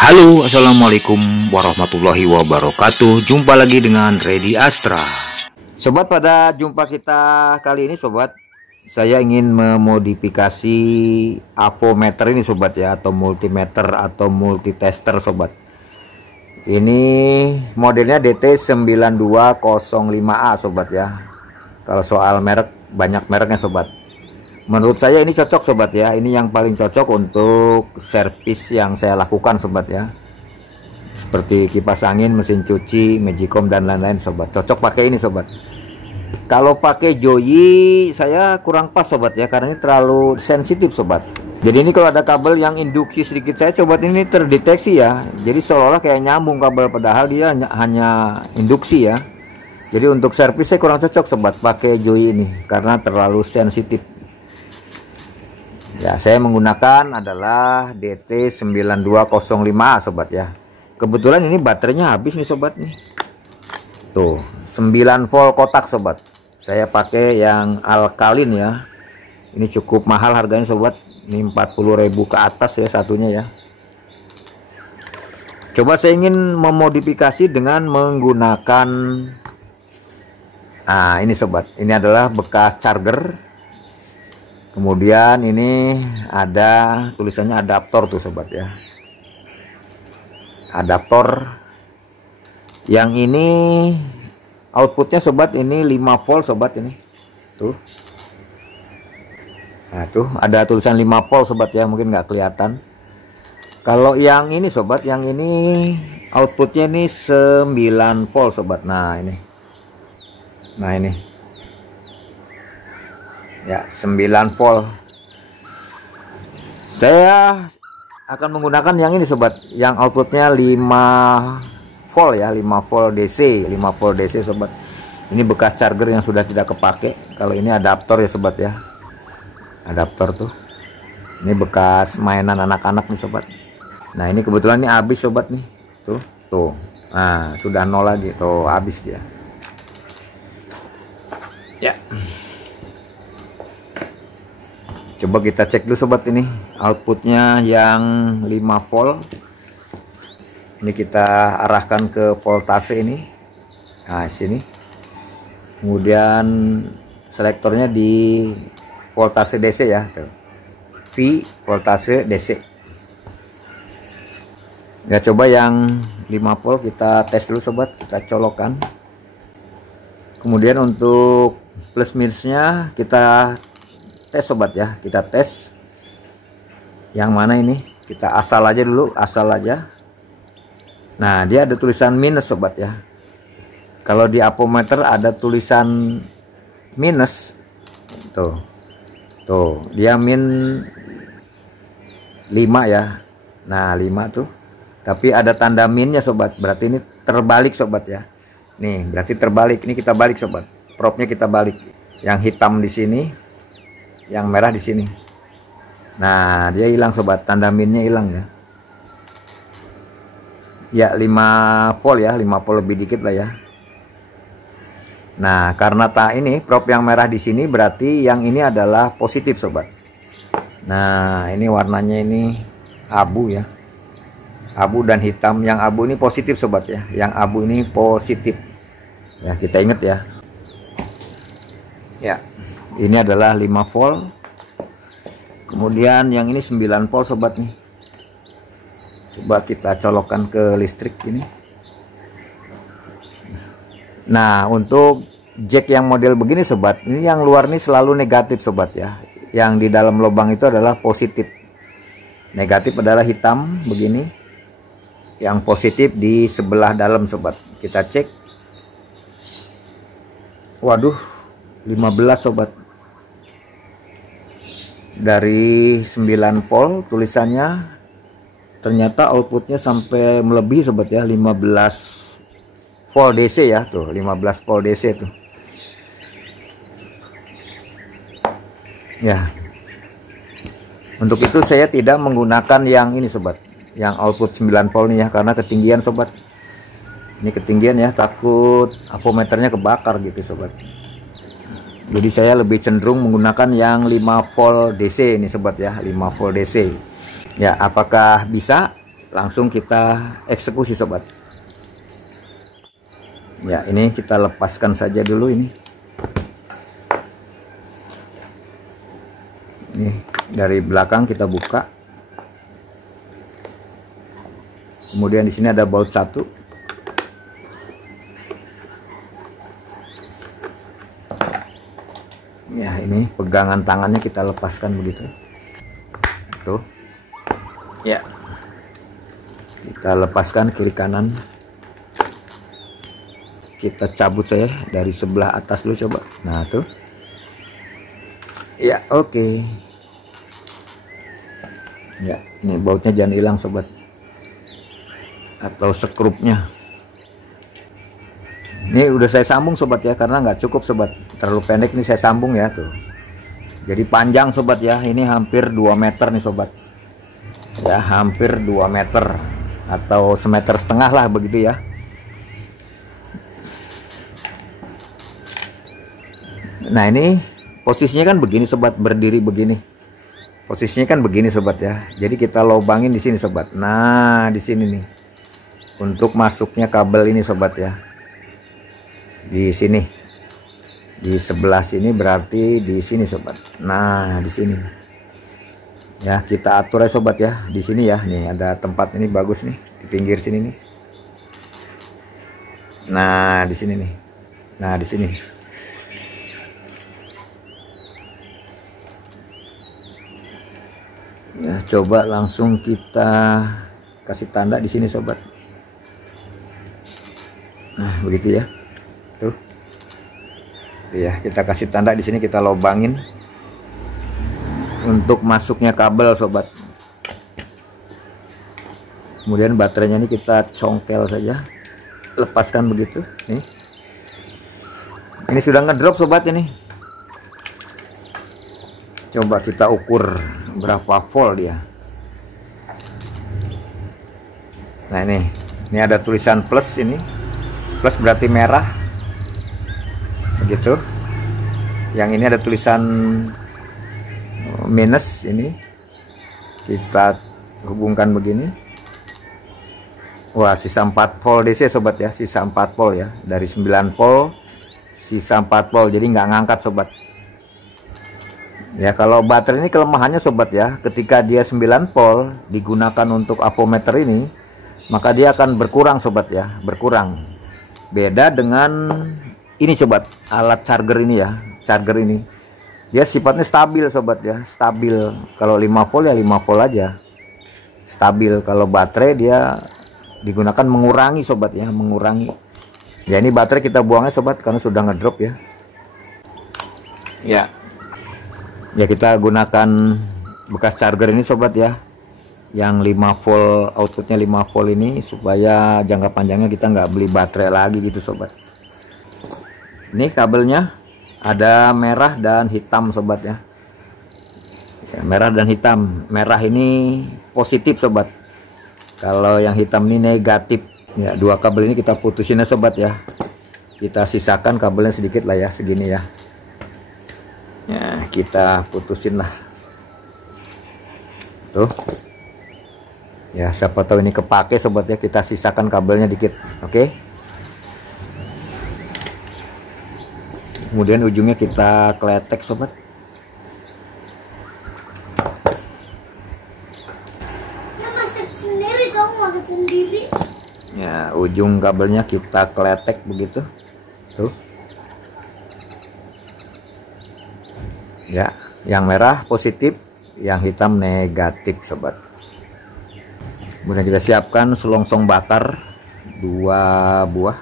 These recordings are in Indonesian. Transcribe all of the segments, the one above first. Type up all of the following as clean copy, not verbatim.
Halo, assalamualaikum warahmatullahi wabarakatuh. Jumpa lagi dengan Reddy Astra. Sobat, pada jumpa kita kali ini sobat, saya ingin memodifikasi avometer ini sobat ya, atau multimeter atau multitester sobat. Ini modelnya DT9205A sobat ya. Kalau soal merek, banyak mereknya sobat. Menurut saya ini cocok sobat ya. Ini yang paling cocok untuk servis yang saya lakukan sobat ya. Seperti kipas angin, mesin cuci, magicom dan lain-lain sobat. Cocok pakai ini sobat. Kalau pakai Joyi saya kurang pas sobat ya, karena ini terlalu sensitif sobat. Jadi ini kalau ada kabel yang induksi sedikit saya sobat, ini terdeteksi ya. Jadi seolah-olah kayak nyambung kabel, padahal dia hanya induksi ya. Jadi untuk servis saya kurang cocok sobat pakai Joyi ini, karena terlalu sensitif. Ya, saya menggunakan adalah DT9205A sobat ya. Kebetulan ini baterainya habis nih sobat nih. Tuh, 9 volt kotak sobat. Saya pakai yang alkalin ya. Ini cukup mahal harganya sobat. Ini 40.000 ke atas ya satunya ya. Coba saya ingin memodifikasi dengan menggunakan ini sobat. Ini adalah bekas charger. Kemudian ini ada tulisannya adaptor tuh sobat ya. Adaptor. Yang ini outputnya sobat ini 5 volt sobat ini. Tuh. Nah tuh ada tulisan 5 volt sobat ya, mungkin nggak kelihatan. Kalau yang ini sobat, yang ini outputnya ini 9 volt sobat. Nah ini. Nah ini. Ya, 9 volt. Saya akan menggunakan yang ini sobat, yang outputnya 5 volt ya, 5 volt DC, 5 volt DC sobat. Ini bekas charger yang sudah tidak kepake. Kalau ini adaptor ya sobat ya. Adaptor tuh. Ini bekas mainan anak-anak nih sobat. Nah, ini kebetulan ini habis sobat nih. Tuh, tuh. Nah, sudah nol lagi. Tuh, habis dia. Ya. Coba kita cek dulu sobat, ini outputnya yang 5 volt. Ini kita arahkan ke voltase ini. Nah, sini. Kemudian selektornya di voltase DC ya. V voltase DC. Ya, coba yang 5 volt kita tes dulu sobat, kita colokkan. Kemudian untuk plus minusnya kita tes sobat ya, kita tes yang mana ini, kita asal aja dulu, asal aja. Nah, dia ada tulisan minus sobat ya. Kalau di avometer ada tulisan minus tuh, dia min 5 ya. Nah 5 tuh, tapi ada tanda minnya sobat, berarti ini terbalik sobat ya. Nih berarti terbalik, ini kita balik sobat, propnya kita balik, yang hitam di sini, yang merah di sini. Nah, dia hilang sobat, tanda minnya hilang ya. Ya 5 volt ya, 5 volt lebih dikit lah ya. Nah, karena ini prop yang merah di sini, berarti yang ini adalah positif sobat. Nah, ini warnanya ini abu ya. Abu dan hitam, yang abu ini positif sobat ya. Yang abu ini positif. Ya, kita ingat ya. Ya. Ini adalah 5 volt. Kemudian yang ini 9 volt sobat nih. Coba kita colokkan ke listrik ini. Nah, untuk jack yang model begini sobat, ini yang luar ini selalu negatif sobat ya. Yang di dalam lubang itu adalah positif. Negatif adalah hitam begini. Yang positif di sebelah dalam sobat. Kita cek. Waduh, 15 sobat. Dari 9 volt tulisannya, ternyata outputnya sampai melebihi sobat ya, 15 volt DC ya. Tuh 15 volt DC tuh ya. Untuk itu saya tidak menggunakan yang ini sobat, yang output 9 volt nih ya, karena ketinggian sobat. Ini ketinggian ya, takut avometernya kebakar gitu sobat. Jadi saya lebih cenderung menggunakan yang 5 volt DC ini sobat ya, 5 volt DC. Ya, apakah bisa? langsung kita eksekusi sobat. Ya, ini kita lepaskan saja dulu ini. Ini dari belakang kita buka. Kemudian di sini ada baut satu. Ya, ini pegangan tangannya kita lepaskan begitu. Tuh. Ya. Kita lepaskan kiri kanan. Kita cabut saya dari sebelah atas dulu coba. Nah, tuh. Ya, oke. Ya, ini bautnya jangan hilang sobat. Atau skrupnya. Ini udah saya sambung sobat ya, karena nggak cukup sobat, terlalu pendek nih saya sambung ya tuh. Jadi panjang sobat ya, ini hampir 2 meter nih sobat. Ya, hampir 2 meter atau 1,5 meter lah begitu ya. Nah, ini posisinya kan begini sobat, berdiri begini. Posisinya kan begini sobat ya. Jadi kita lubangin di sini sobat. Nah, di sini nih. Untuk masuknya kabel ini sobat ya. Di sini. Di sebelah sini berarti di sini sobat. Nah, di sini. Ya, kita atur ya sobat ya. Di sini ya. Nih ada tempat ini bagus nih di pinggir sini nih. Nah, di sini nih. Nah, di sini. Ya, coba langsung kita kasih tanda di sini sobat. Nah, begitu ya. Tuh. Ya, kita kasih tanda di sini, kita lubangin untuk masuknya kabel sobat. Kemudian baterainya ini kita congkel saja. Lepaskan begitu. Nih. Ini sudah ngedrop sobat ini. Coba kita ukur berapa volt dia. Nah, ini ada tulisan plus ini. Plus berarti merah. Begitu. Yang ini ada tulisan minus ini. Kita hubungkan begini. Wah, sisa 4 volt DC sobat ya, sisa 4 volt ya. Dari 9 volt sisa 4 volt. Jadi nggak ngangkat sobat. Ya, kalau baterai ini kelemahannya sobat ya, ketika dia 9 volt digunakan untuk avometer ini, maka dia akan berkurang sobat ya, berkurang. Beda dengan ini sobat, alat charger ini ya, charger ini. Dia sifatnya stabil sobat ya, stabil. Kalau 5 volt ya 5 volt aja. Stabil. Kalau baterai dia digunakan mengurangi sobat ya, mengurangi. Ya, ini baterai kita buangnya sobat karena sudah ngedrop ya. Ya. Ya, kita gunakan bekas charger ini sobat ya, yang 5 volt, outputnya 5 volt ini, supaya jangka panjangnya kita nggak beli baterai lagi gitu sobat. Ini kabelnya ada merah dan hitam sobat ya. Ya, merah dan hitam. Merah ini positif sobat, kalau yang hitam ini negatif ya. Dua kabel ini kita putusin ya sobat ya, kita sisakan kabelnya sedikit lah ya, segini ya. Ya, kita putusin lah tuh ya, siapa tahu ini kepake sobat ya, kita sisakan kabelnya dikit. Oke. Kemudian ujungnya kita kletek sobat. Ya, masak sendiri dong, makan sendiri. Ya, ujung kabelnya kita kletek begitu tuh ya. Yang merah positif, yang hitam negatif sobat. Kemudian kita siapkan selongsong bakar 2 buah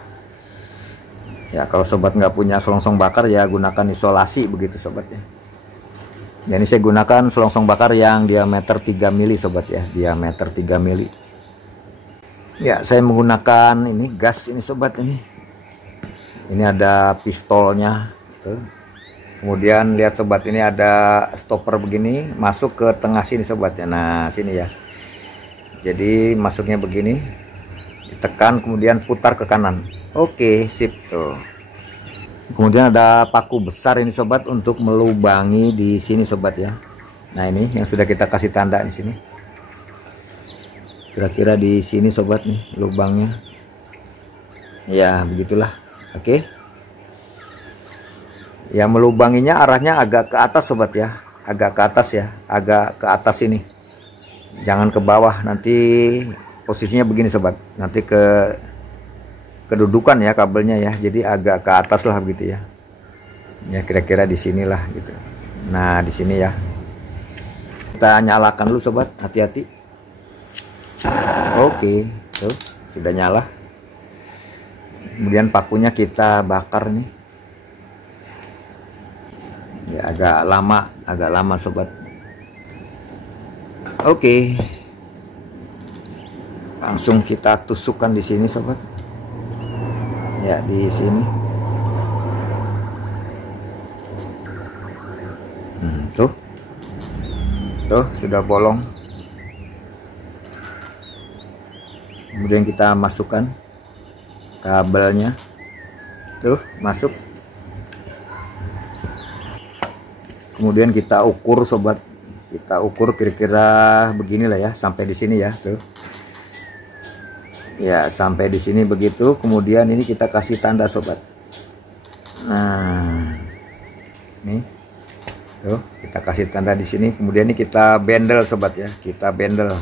ya. Kalau sobat nggak punya selongsong bakar ya gunakan isolasi begitu sobat ya. Ya, ini saya gunakan selongsong bakar yang diameter 3 mili sobat ya, diameter 3 mili. Ya, saya menggunakan ini gas ini sobat ini. Ini ada pistolnya tuh. Kemudian lihat sobat, ini ada stopper begini masuk ke tengah sini sobat ya. Nah, sini ya. Jadi masuknya begini, ditekan kemudian putar ke kanan. Oke, sip tuh. Kemudian ada paku besar ini sobat untuk melubangi di sini sobat ya. Nah, ini yang sudah kita kasih tanda di sini. kira-kira di sini sobat nih lubangnya ya, begitulah. Oke ya, melubanginya arahnya agak ke atas sobat ya, agak ke atas ya, agak ke atas ini, jangan ke bawah. Nanti posisinya begini sobat, nanti kedudukan ya kabelnya ya, jadi agak ke atas lah begitu ya. Ya kira-kira di sinilah gitu. Nah di sini ya, kita nyalakan dulu sobat, hati-hati. Oke, tuh sudah nyala. Kemudian pakunya kita bakar nih ya, agak lama sobat. Oke, langsung kita tusukkan di sini sobat ya, di sini. Tuh sudah bolong. Kemudian kita masukkan kabelnya, tuh masuk. Kemudian kita ukur sobat, kita ukur kira-kira beginilah ya, sampai di sini ya, tuh ya, sampai di sini begitu. Kemudian ini kita kasih tanda sobat. Nah ini tuh kita kasih tanda di sini. Kemudian ini kita bendel sobat ya, kita bendel.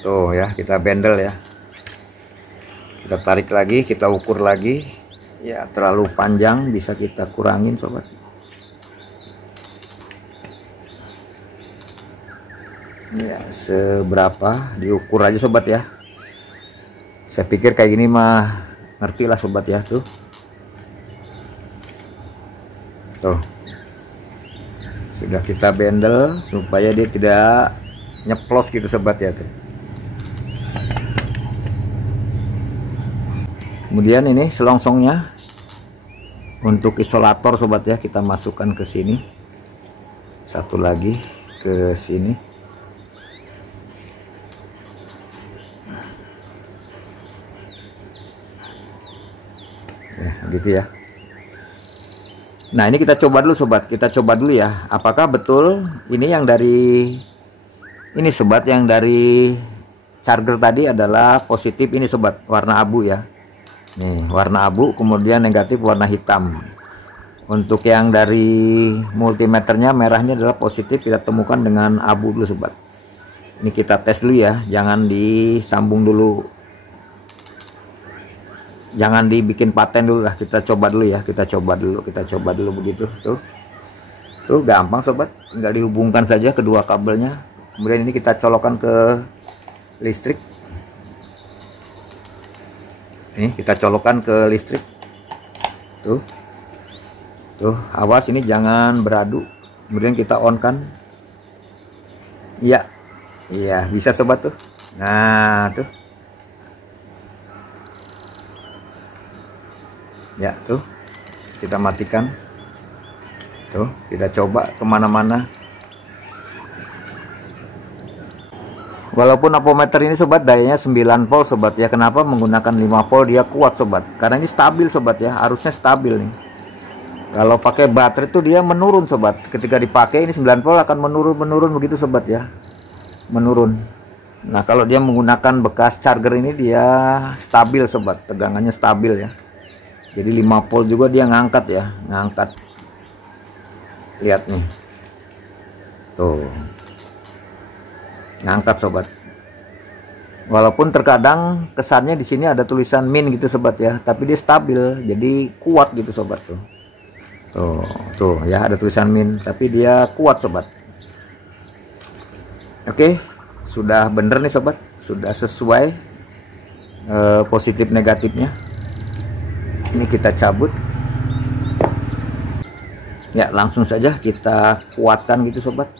Tuh ya, kita bendel ya, kita tarik lagi, kita ukur lagi ya. Terlalu panjang bisa kita kurangin sobat ya, seberapa diukur aja sobat ya. Saya pikir kayak gini mah ngerti lah sobat ya. Tuh sudah kita bendel supaya dia tidak nyeplos gitu sobat ya. Tuh kemudian ini selongsongnya untuk isolator sobat ya, kita masukkan ke sini, satu lagi ke sini ya, gitu ya. Nah ini kita coba dulu sobat, kita coba dulu ya, apakah betul ini yang dari ini sobat, yang dari charger tadi adalah positif ini sobat, warna abu ya. Nih warna abu, kemudian negatif warna hitam. Untuk yang dari multimeternya merahnya adalah positif, kita temukan dengan abu dulu sobat. Ini kita tes dulu ya, jangan disambung dulu, jangan dibikin paten dulu lah, kita coba dulu ya, kita coba dulu begitu. Tuh gampang sobat, tinggal dihubungkan saja kedua kabelnya. Kemudian ini kita colokkan ke listrik. Ini kita colokkan ke listrik. Tuh awas ini jangan beradu. Kemudian kita on kan. Iya bisa sobat tuh. Nah tuh ya, tuh kita matikan. Tuh kita coba kemana-mana. Walaupun apometer ini sobat dayanya 9 volt sobat ya. Kenapa menggunakan 5 volt? Dia kuat sobat, karena ini stabil sobat ya, arusnya stabil nih. Kalau pakai baterai itu dia menurun sobat, ketika dipakai ini 9 volt akan menurun begitu sobat ya, menurun. Nah kalau dia menggunakan bekas charger ini dia stabil sobat, tegangannya stabil ya. Jadi 5 volt juga dia ngangkat ya, ngangkat. Lihat nih, tuh ngangkat sobat. Walaupun terkadang kesannya di sini ada tulisan min gitu sobat ya, tapi dia stabil, jadi kuat gitu sobat. Tuh ya, ada tulisan min tapi dia kuat sobat. Oke, sudah bener nih sobat, sudah sesuai positif negatifnya. Ini kita cabut ya, langsung saja kita kuatkan gitu sobat.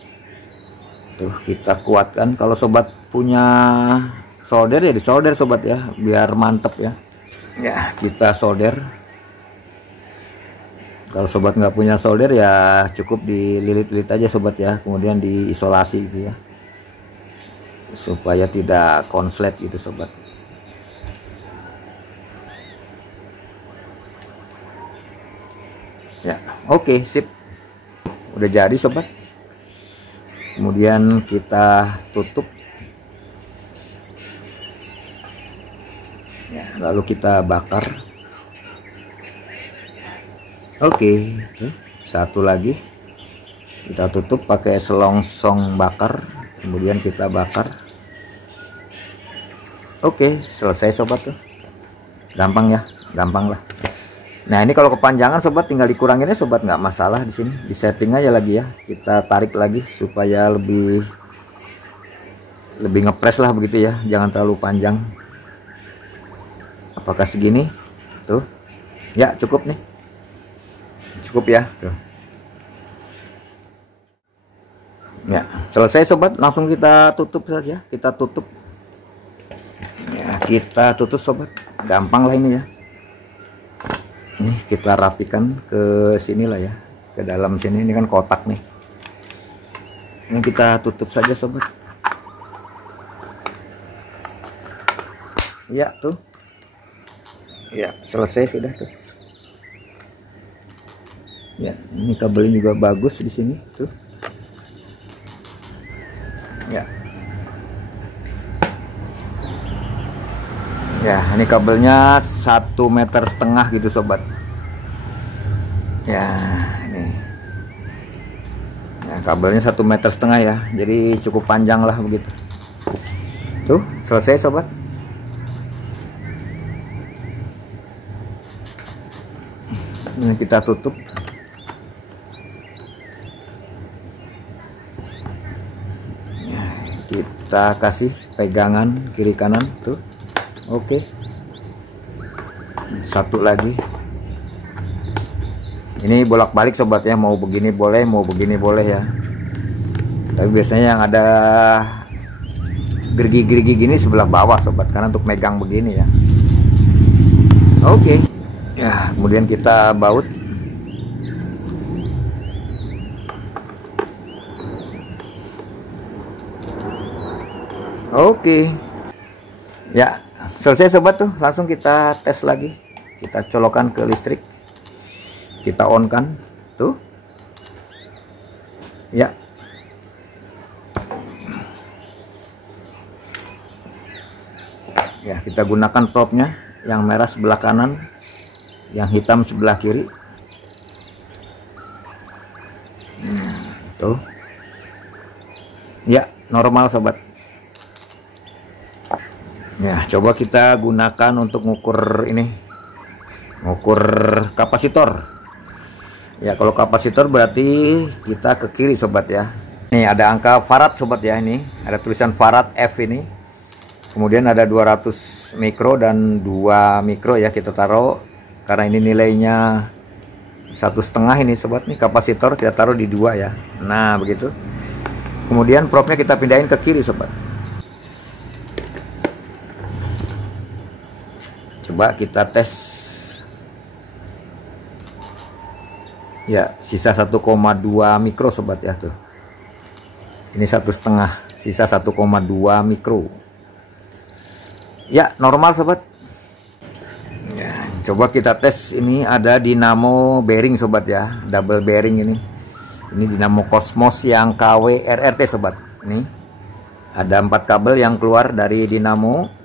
Tuh kita kuatkan. Kalau sobat punya solder ya disolder sobat ya, biar mantep ya. Ya kita solder. Kalau sobat nggak punya solder ya cukup dililit-lilit aja sobat ya, kemudian diisolasi gitu ya, supaya tidak konslet gitu sobat. Ya oke, sip. udah jadi sobat. Kemudian kita tutup ya, lalu kita bakar. Oke, satu lagi kita tutup pakai selongsong bakar, kemudian kita bakar. Oke, selesai sobat tuh. Gampang ya, gampang lah. Nah ini kalau kepanjangan sobat tinggal dikuranginnya sobat, nggak masalah di sini. Di setting aja lagi ya, kita tarik lagi supaya lebih ngepres lah begitu ya, jangan terlalu panjang. Apakah segini? Tuh, ya cukup nih, cukup ya. Tuh. Ya selesai sobat, langsung kita tutup saja, kita tutup. Ya kita tutup sobat, gampang lah ini ya. Ini kita rapikan ke sini lah ya, ke dalam sini. Ini kan kotak nih, ini kita tutup saja sobat. Ya tuh, ya selesai sudah tuh. Ya ini kabelnya juga bagus di sini tuh. Ya, ya ini kabelnya 1,5 meter gitu sobat. Ya ini ya, kabelnya 1,5 meter ya, jadi cukup panjang lah begitu. Tuh selesai sobat. Ini kita tutup. Ya, kita kasih pegangan kiri kanan tuh. Oke, satu lagi. Ini bolak-balik sobat ya, mau begini boleh, mau begini boleh ya. Tapi biasanya yang ada gerigi-gerigi gini sebelah bawah sobat, karena untuk megang begini ya. Oke, ya kemudian kita baut. Oke, ya selesai sobat tuh, langsung kita tes lagi. Kita colokan ke listrik, kita on kan tuh ya. Ya kita gunakan propnya, yang merah sebelah kanan, yang hitam sebelah kiri. Tuh ya, normal sobat. Ya coba kita gunakan untuk ngukur ini, ngukur kapasitor. Ya kalau kapasitor berarti kita ke kiri sobat ya. Nih ada angka farad sobat ya, ini ada tulisan farad F ini. Kemudian ada 200 mikro dan 2 mikro ya, kita taruh karena ini nilainya 1,5 ini sobat. Nih kapasitor kita taruh di 2 ya. Nah begitu. Kemudian propnya kita pindahin ke kiri sobat. Coba kita tes. Ya sisa 1,2 mikro sobat ya tuh. Ini 1,5, sisa 1,2 mikro. Ya normal sobat. Ya, coba kita tes, ini ada dinamo bearing sobat ya, double bearing ini. Ini dinamo Cosmos yang KW RRT sobat. Ini ada 4 kabel yang keluar dari dinamo.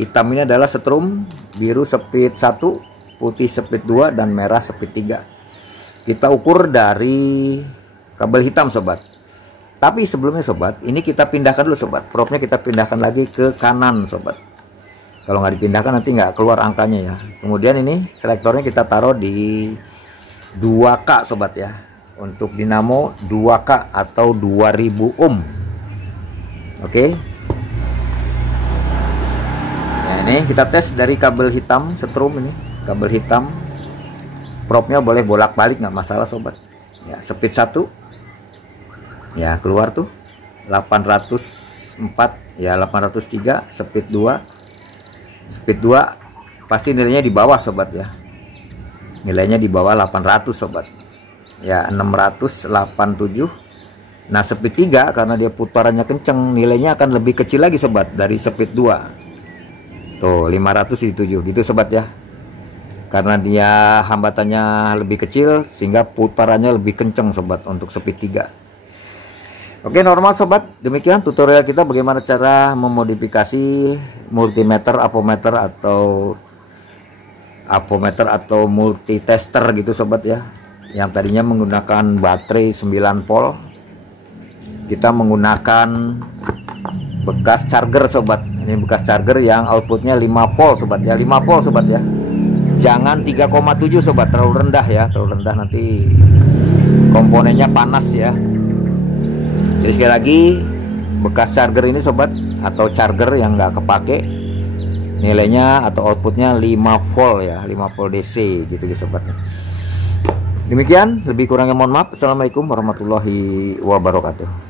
Hitam ini adalah setrum, biru speed 1, putih speed 2, dan merah speed 3. Kita ukur dari kabel hitam sobat. Tapi sebelumnya sobat, ini kita pindahkan dulu sobat. Propnya kita pindahkan lagi ke kanan sobat. Kalau nggak dipindahkan nanti nggak keluar angkanya ya. Kemudian ini selektornya kita taruh di 2K sobat ya. Untuk dinamo 2K atau 2000 ohm. Oke. Nah ini kita tes dari kabel hitam setrum ini. Kabel hitam. Propnya boleh bolak-balik nggak masalah sobat. Ya speed 1. Ya keluar tuh 804 ya, 803. Speed 2, speed 2 pasti nilainya di bawah sobat ya, nilainya di bawah 800 sobat ya, 687. Nah speed 3 karena dia putarannya kenceng, nilainya akan lebih kecil lagi sobat dari speed 2 tuh, 507 gitu sobat ya. karena dia hambatannya lebih kecil sehingga putarannya lebih kenceng sobat untuk speed 3. Oke, normal sobat, demikian tutorial kita bagaimana cara memodifikasi multimeter, apometer atau multitester gitu sobat ya, yang tadinya menggunakan baterai 9 volt kita menggunakan bekas charger sobat. Ini bekas charger yang outputnya 5 volt sobat ya, 5 volt sobat ya, jangan 3,7 sobat, terlalu rendah ya, terlalu rendah nanti komponennya panas ya. Jadi sekali lagi, bekas charger ini sobat, atau charger yang nggak kepake, nilainya atau outputnya 5 volt ya, 5 volt DC gitu ya sobat. Demikian, lebih kurangnya mohon maaf. Assalamualaikum warahmatullahi wabarakatuh.